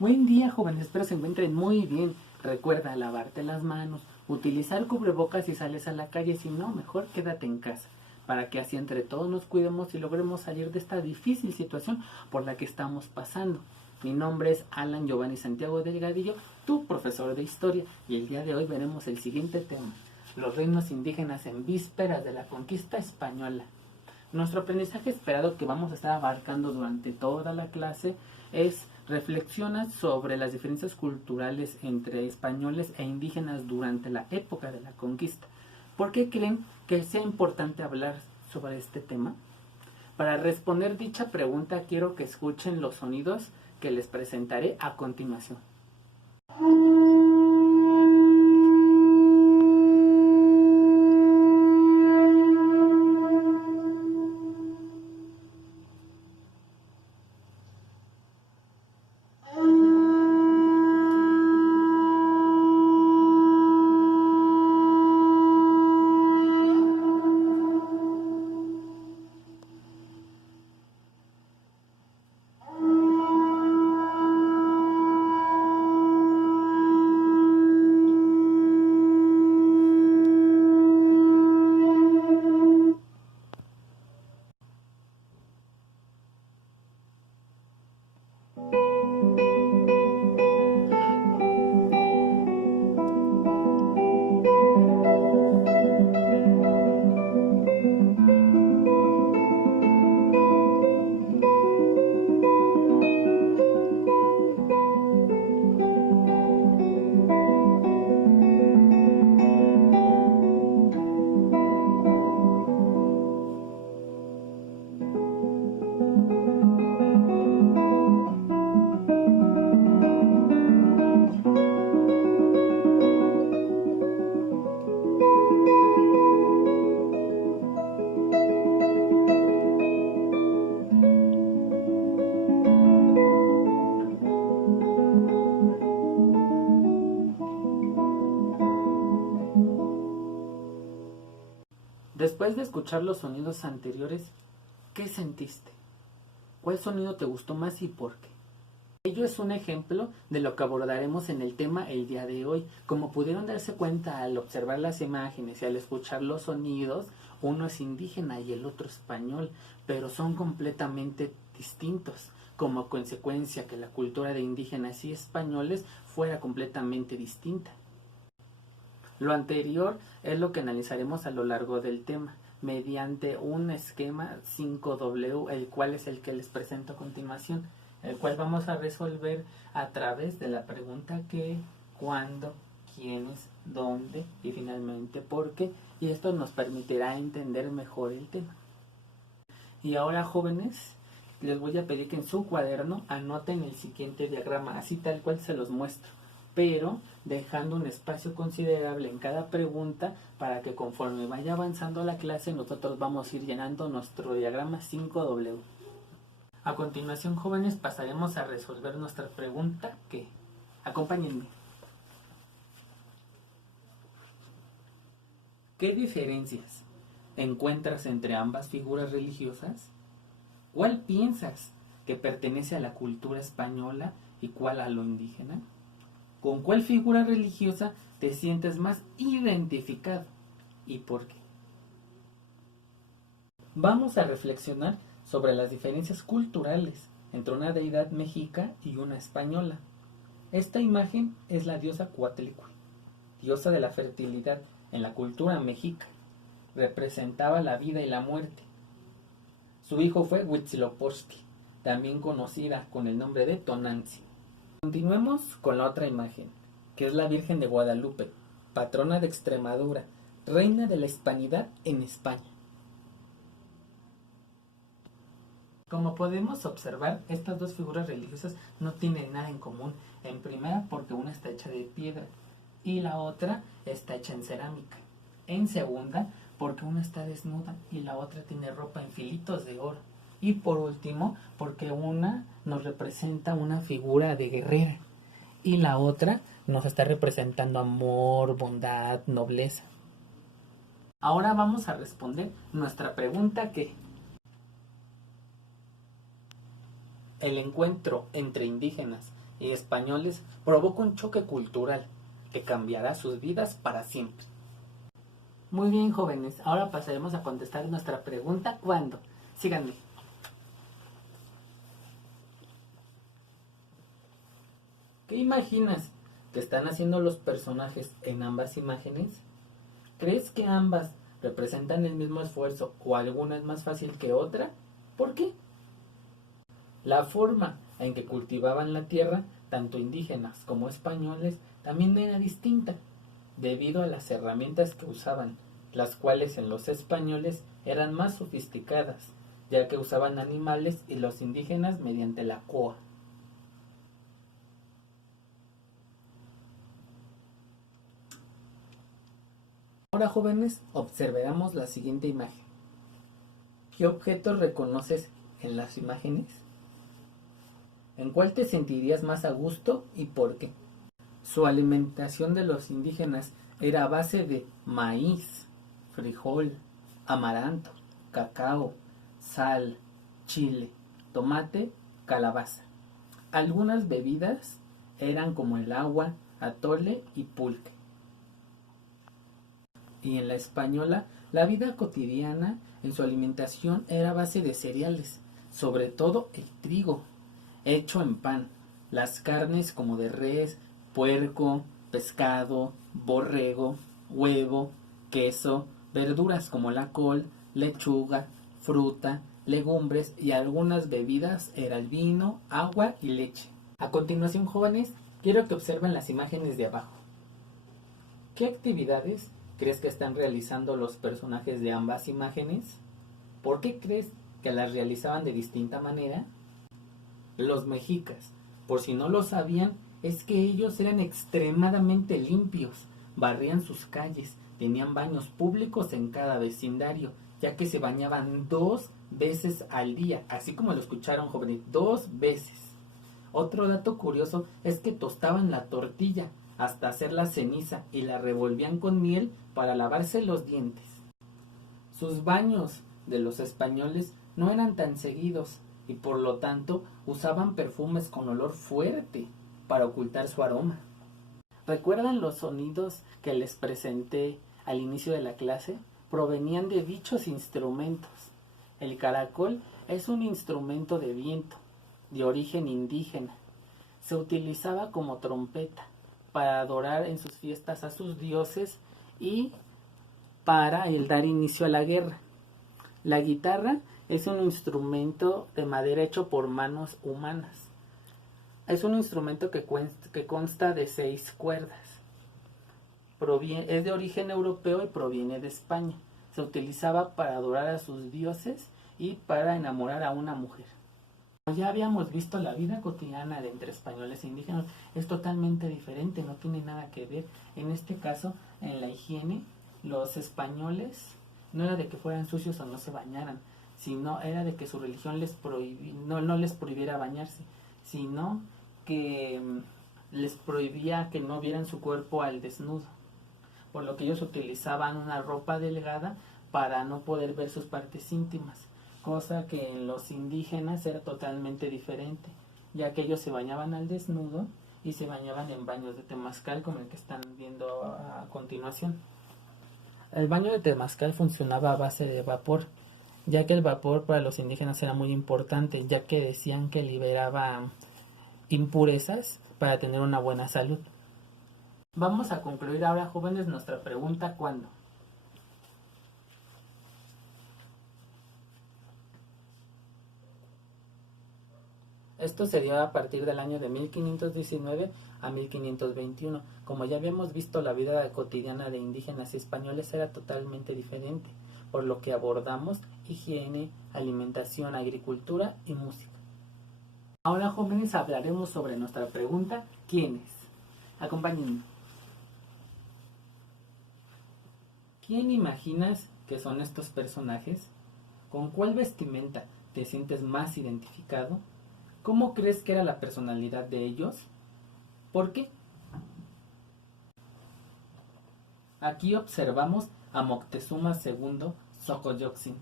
Buen día, jóvenes, espero se encuentren muy bien. Recuerda lavarte las manos, utilizar cubrebocas si sales a la calle, si no, mejor quédate en casa, para que así entre todos nos cuidemos y logremos salir de esta difícil situación por la que estamos pasando. Mi nombre es Alan Giovanni Santiago Delgadillo, tu profesor de historia, y el día de hoy veremos el siguiente tema: los reinos indígenas en vísperas de la conquista española. Nuestro aprendizaje esperado que vamos a estar abarcando durante toda la clase es: reflexiona sobre las diferencias culturales entre españoles e indígenas durante la época de la conquista. ¿Por qué creen que sea importante hablar sobre este tema? Para responder dicha pregunta quiero que escuchen los sonidos que les presentaré a continuación. Después de escuchar los sonidos anteriores, ¿qué sentiste? ¿Cuál sonido te gustó más y por qué? Ello es un ejemplo de lo que abordaremos en el tema el día de hoy. Como pudieron darse cuenta al observar las imágenes y al escuchar los sonidos, uno es indígena y el otro español, pero son completamente distintos, como consecuencia que la cultura de indígenas y españoles fuera completamente distinta. Lo anterior es lo que analizaremos a lo largo del tema, mediante un esquema 5W, el cual es el que les presento a continuación, el cual vamos a resolver a través de la pregunta qué, cuándo, quiénes, dónde y finalmente por qué, y esto nos permitirá entender mejor el tema. Y ahora, jóvenes, les voy a pedir que en su cuaderno anoten el siguiente diagrama, así tal cual se los muestro, pero dejando un espacio considerable en cada pregunta para que conforme vaya avanzando la clase nosotros vamos a ir llenando nuestro diagrama 5W. A continuación, jóvenes, pasaremos a resolver nuestra pregunta ¿qué? Acompáñenme. ¿Qué diferencias encuentras entre ambas figuras religiosas? ¿Cuál piensas que pertenece a la cultura española y cuál a lo indígena? ¿Con cuál figura religiosa te sientes más identificado y por qué? Vamos a reflexionar sobre las diferencias culturales entre una deidad mexica y una española. Esta imagen es la diosa Coatlicue, diosa de la fertilidad en la cultura mexica. Representaba la vida y la muerte. Su hijo fue Huitzilopochtli, también conocida con el nombre de Tonantzin. Continuemos con la otra imagen, que es la Virgen de Guadalupe, patrona de Extremadura, reina de la hispanidad en España. Como podemos observar, estas dos figuras religiosas no tienen nada en común. En primera, porque una está hecha de piedra y la otra está hecha en cerámica. En segunda, porque una está desnuda y la otra tiene ropa en filitos de oro. Y por último, porque una nos representa una figura de guerrera y la otra nos está representando amor, bondad, nobleza. Ahora vamos a responder nuestra pregunta que el encuentro entre indígenas y españoles provoca un choque cultural que cambiará sus vidas para siempre. Muy bien, jóvenes, ahora pasaremos a contestar nuestra pregunta ¿cuándo? Síganme. ¿Qué imaginas que están haciendo los personajes en ambas imágenes? ¿Crees que ambas representan el mismo esfuerzo o alguna es más fácil que otra? ¿Por qué? La forma en que cultivaban la tierra, tanto indígenas como españoles, también era distinta, debido a las herramientas que usaban, las cuales en los españoles eran más sofisticadas, ya que usaban animales y los indígenas mediante la coa. Ahora, jóvenes, observaremos la siguiente imagen. ¿Qué objetos reconoces en las imágenes? ¿En cuál te sentirías más a gusto y por qué? Su alimentación de los indígenas era a base de maíz, frijol, amaranto, cacao, sal, chile, tomate, calabaza. Algunas bebidas eran como el agua, atole y pulque. Y en la española, la vida cotidiana en su alimentación era a base de cereales, sobre todo el trigo, hecho en pan, las carnes como de res, puerco, pescado, borrego, huevo, queso, verduras como la col, lechuga, fruta, legumbres y algunas bebidas era el vino, agua y leche. A continuación, jóvenes, quiero que observen las imágenes de abajo. ¿Qué actividades crees que están realizando los personajes de ambas imágenes? ¿Por qué crees que las realizaban de distinta manera? Los mexicas, por si no lo sabían, es que ellos eran extremadamente limpios, barrían sus calles, tenían baños públicos en cada vecindario, ya que se bañaban 2 veces al día, así como lo escucharon, jóvenes, 2 veces. Otro dato curioso es que tostaban la tortilla hasta hacerla ceniza y la revolvían con miel para lavarse los dientes. Sus baños de los españoles no eran tan seguidos y por lo tanto usaban perfumes con olor fuerte para ocultar su aroma. ¿Recuerdan los sonidos que les presenté al inicio de la clase? Provenían de dichos instrumentos. El caracol es un instrumento de viento, de origen indígena. Se utilizaba como trompeta para adorar en sus fiestas a sus dioses y para el dar inicio a la guerra. La guitarra es un instrumento de madera hecho por manos humanas. Es un instrumento que consta de 6 cuerdas. Es de origen europeo y proviene de España. Se utilizaba para adorar a sus dioses y para enamorar a una mujer. Como ya habíamos visto, la vida cotidiana de entre españoles e indígenas es totalmente diferente, no tiene nada que ver. En este caso, en la higiene, los españoles no era de que fueran sucios o no se bañaran, sino era de que su religión no les prohibiera bañarse, sino que les prohibía que no vieran su cuerpo al desnudo, por lo que ellos utilizaban una ropa delgada para no poder ver sus partes íntimas, cosa que en los indígenas era totalmente diferente, ya que ellos se bañaban al desnudo y se bañaban en baños de temazcal como el que están viendo a continuación. El baño de temazcal funcionaba a base de vapor, ya que el vapor para los indígenas era muy importante, ya que decían que liberaba impurezas para tener una buena salud. Vamos a concluir ahora, jóvenes, nuestra pregunta ¿cuándo? Esto se dio a partir del año de 1519 a 1521. Como ya habíamos visto, la vida cotidiana de indígenas y españoles era totalmente diferente, por lo que abordamos higiene, alimentación, agricultura y música. Ahora, jóvenes, hablaremos sobre nuestra pregunta ¿quiénes? Acompáñenme. ¿Quién imaginas que son estos personajes? ¿Con cuál vestimenta te sientes más identificado? ¿Cómo crees que era la personalidad de ellos? ¿Por qué? Aquí observamos a Moctezuma II Xocoyotzin.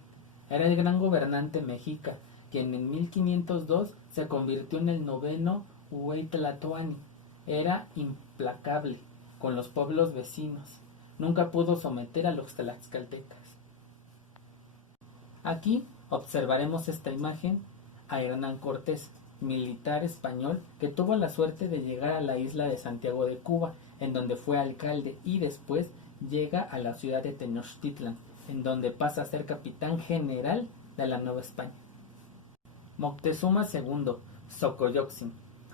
Era el gran gobernante mexica, quien en 1502 se convirtió en el noveno Hueytlatoani era implacable con los pueblos vecinos. Nunca pudo someter a los tlaxcaltecas. Aquí observaremos esta imagen a Hernán Cortés, militar español que tuvo la suerte de llegar a la isla de Santiago de Cuba, en donde fue alcalde, y después llega a la ciudad de Tenochtitlan, en donde pasa a ser capitán general de la Nueva España. Moctezuma II Xocoyotzin,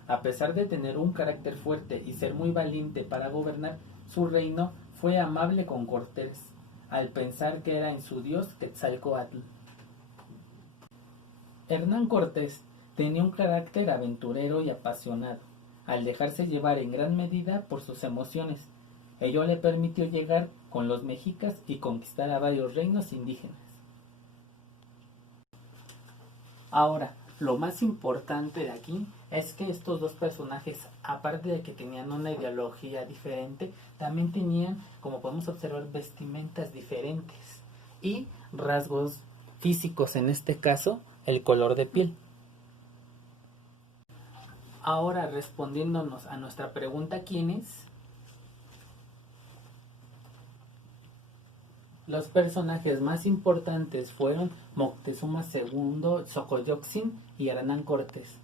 a pesar de tener un carácter fuerte y ser muy valiente para gobernar, su reino fue amable con Cortés, al pensar que era en su dios Quetzalcóatl. Hernán Cortés tenía un carácter aventurero y apasionado, al dejarse llevar en gran medida por sus emociones. Ello le permitió llegar con los mexicas y conquistar a varios reinos indígenas. Ahora, lo más importante de aquí es que estos dos personajes, aparte de que tenían una ideología diferente, también tenían, como podemos observar, vestimentas diferentes y rasgos físicos, en este caso, el color de piel. Ahora, respondiéndonos a nuestra pregunta, ¿quiénes? Los personajes más importantes fueron Moctezuma II Xocoyotzin y Hernán Cortés.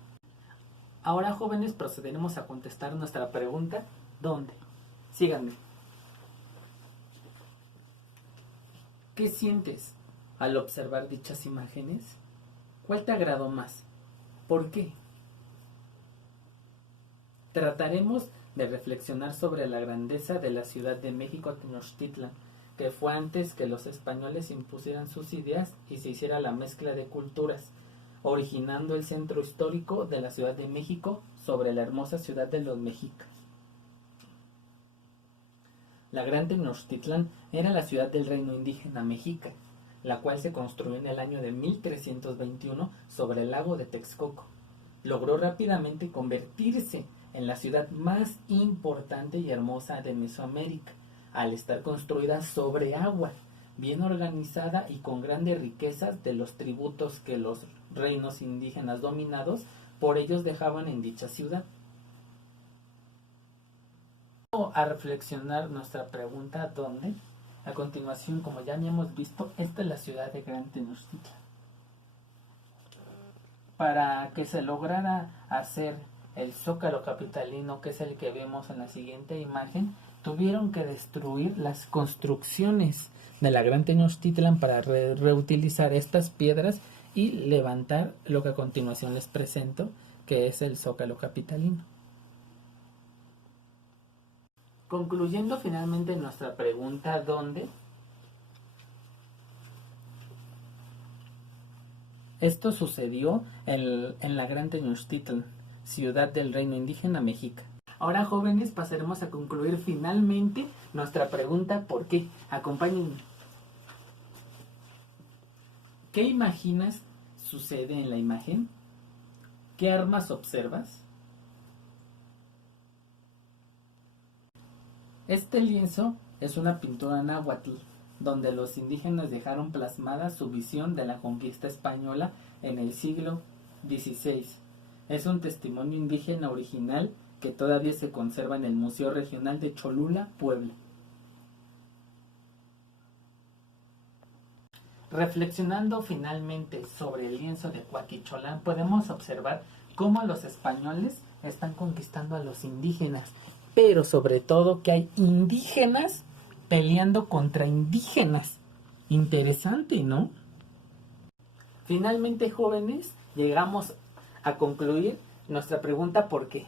Ahora, jóvenes, procederemos a contestar nuestra pregunta, ¿dónde? Síganme. ¿Qué sientes al observar dichas imágenes? ¿Cuál te agradó más? ¿Por qué? Trataremos de reflexionar sobre la grandeza de la Ciudad de México Tenochtitlan, que fue antes que los españoles impusieran sus ideas y se hiciera la mezcla de culturas, originando el centro histórico de la Ciudad de México sobre la hermosa ciudad de los mexicas. La Gran Tenochtitlan era la ciudad del reino indígena mexica, la cual se construyó en el año de 1321 sobre el lago de Texcoco. Logró rápidamente convertirse en la ciudad más importante y hermosa de Mesoamérica, al estar construida sobre agua, bien organizada y con grandes riquezas de los tributos que los reinos indígenas dominados por ellos dejaban en dicha ciudad. A reflexionar nuestra pregunta, ¿dónde? A continuación, como ya habíamos visto, esta es la ciudad de Gran Tenochtitlan. Para que se lograra hacer el zócalo capitalino, que es el que vemos en la siguiente imagen, tuvieron que destruir las construcciones de la Gran Tenochtitlan para reutilizar estas piedras y levantar lo que a continuación les presento, que es el zócalo capitalino. Concluyendo finalmente nuestra pregunta, ¿dónde? Esto sucedió en la Gran Tenochtitlan, ciudad del reino indígena mexica. Ahora, jóvenes, pasaremos a concluir finalmente nuestra pregunta ¿por qué? Acompáñenme. ¿Qué imaginas sucede en la imagen? ¿Qué armas observas? Este lienzo es una pintura náhuatl, donde los indígenas dejaron plasmada su visión de la conquista española en el siglo XVI. Es un testimonio indígena original que todavía se conserva en el Museo Regional de Cholula, Puebla. Reflexionando finalmente sobre el lienzo de Cuaquicholán, podemos observar cómo los españoles están conquistando a los indígenas, pero sobre todo que hay indígenas peleando contra indígenas. Interesante, ¿no? Finalmente, jóvenes, llegamos a concluir nuestra pregunta ¿por qué?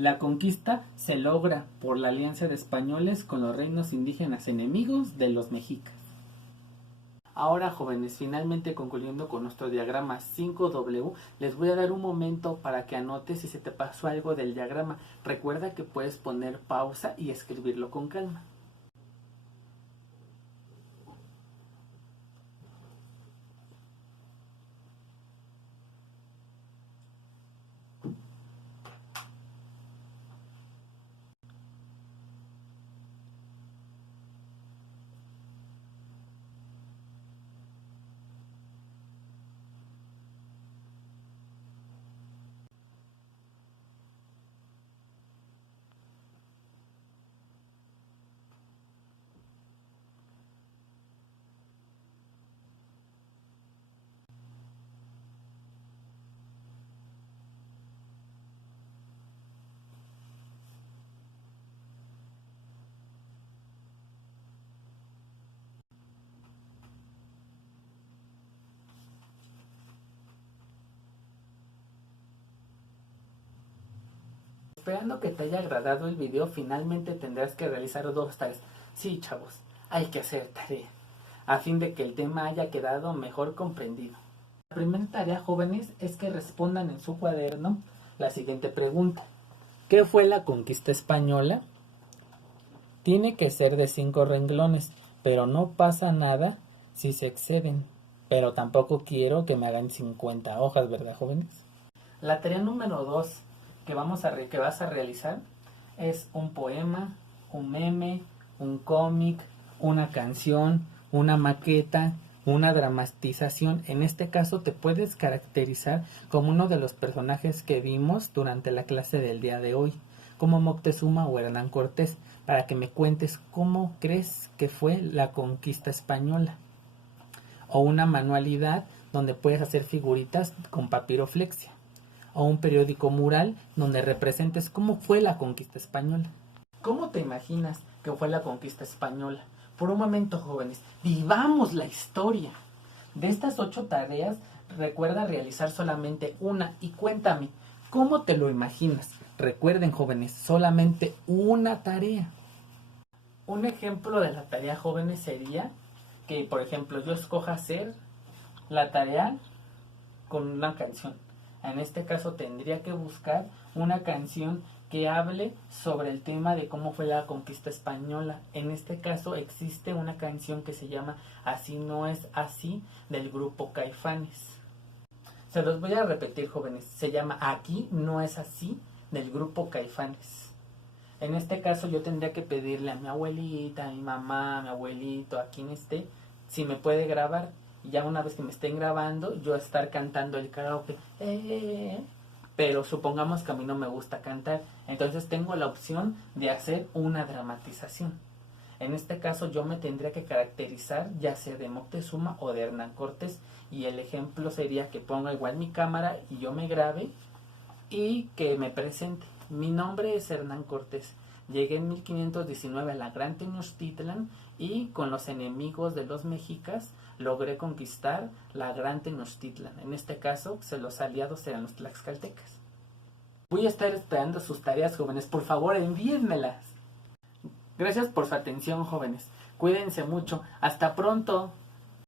La conquista se logra por la alianza de españoles con los reinos indígenas enemigos de los mexicas. Ahora, jóvenes, finalmente concluyendo con nuestro diagrama 5W, les voy a dar un momento para que anotes si se te pasó algo del diagrama. Recuerda que puedes poner pausa y escribirlo con calma. Esperando que te haya agradado el video, finalmente tendrás que realizar 2 tareas. Sí, chavos, hay que hacer tarea, a fin de que el tema haya quedado mejor comprendido. La primera tarea, jóvenes, es que respondan en su cuaderno la siguiente pregunta. ¿Qué fue la conquista española? Tiene que ser de 5 renglones, pero no pasa nada si se exceden. Pero tampoco quiero que me hagan 50 hojas, ¿verdad, jóvenes? La tarea número 2 que vas a realizar es un poema, un meme, un cómic, una canción, una maqueta, una dramatización. En este caso te puedes caracterizar como uno de los personajes que vimos durante la clase del día de hoy, como Moctezuma o Hernán Cortés, para que me cuentes cómo crees que fue la conquista española. O una manualidad donde puedes hacer figuritas con papiroflexia. O un periódico mural donde representes cómo fue la conquista española. ¿Cómo te imaginas que fue la conquista española? Por un momento, jóvenes, vivamos la historia. De estas 8 tareas, recuerda realizar solamente una y cuéntame, ¿cómo te lo imaginas? Recuerden, jóvenes, solamente una tarea. Un ejemplo de la tarea, jóvenes, sería que, por ejemplo, yo escoja hacer la tarea con una canción. En este caso tendría que buscar una canción que hable sobre el tema de cómo fue la conquista española. En este caso existe una canción que se llama Así no es así, del grupo Caifanes. Se los voy a repetir, jóvenes. Se llama Aquí no es así, del grupo Caifanes. En este caso yo tendría que pedirle a mi abuelita, a mi mamá, a mi abuelito, a quien esté, si me puede grabar. Y ya una vez que me estén grabando, yo estar cantando el karaoke. Pero supongamos que a mí no me gusta cantar. Entonces tengo la opción de hacer una dramatización. En este caso yo me tendría que caracterizar ya sea de Moctezuma o de Hernán Cortés. Y el ejemplo sería que ponga igual mi cámara y yo me grabe y que me presente. Mi nombre es Hernán Cortés. Llegué en 1519 a la Gran Tenochtitlan y con los enemigos de los mexicas logré conquistar la Gran Tenochtitlan. En este caso, los aliados eran los tlaxcaltecas. Voy a estar esperando sus tareas, jóvenes. Por favor, envíenmelas. Gracias por su atención, jóvenes. Cuídense mucho. Hasta pronto.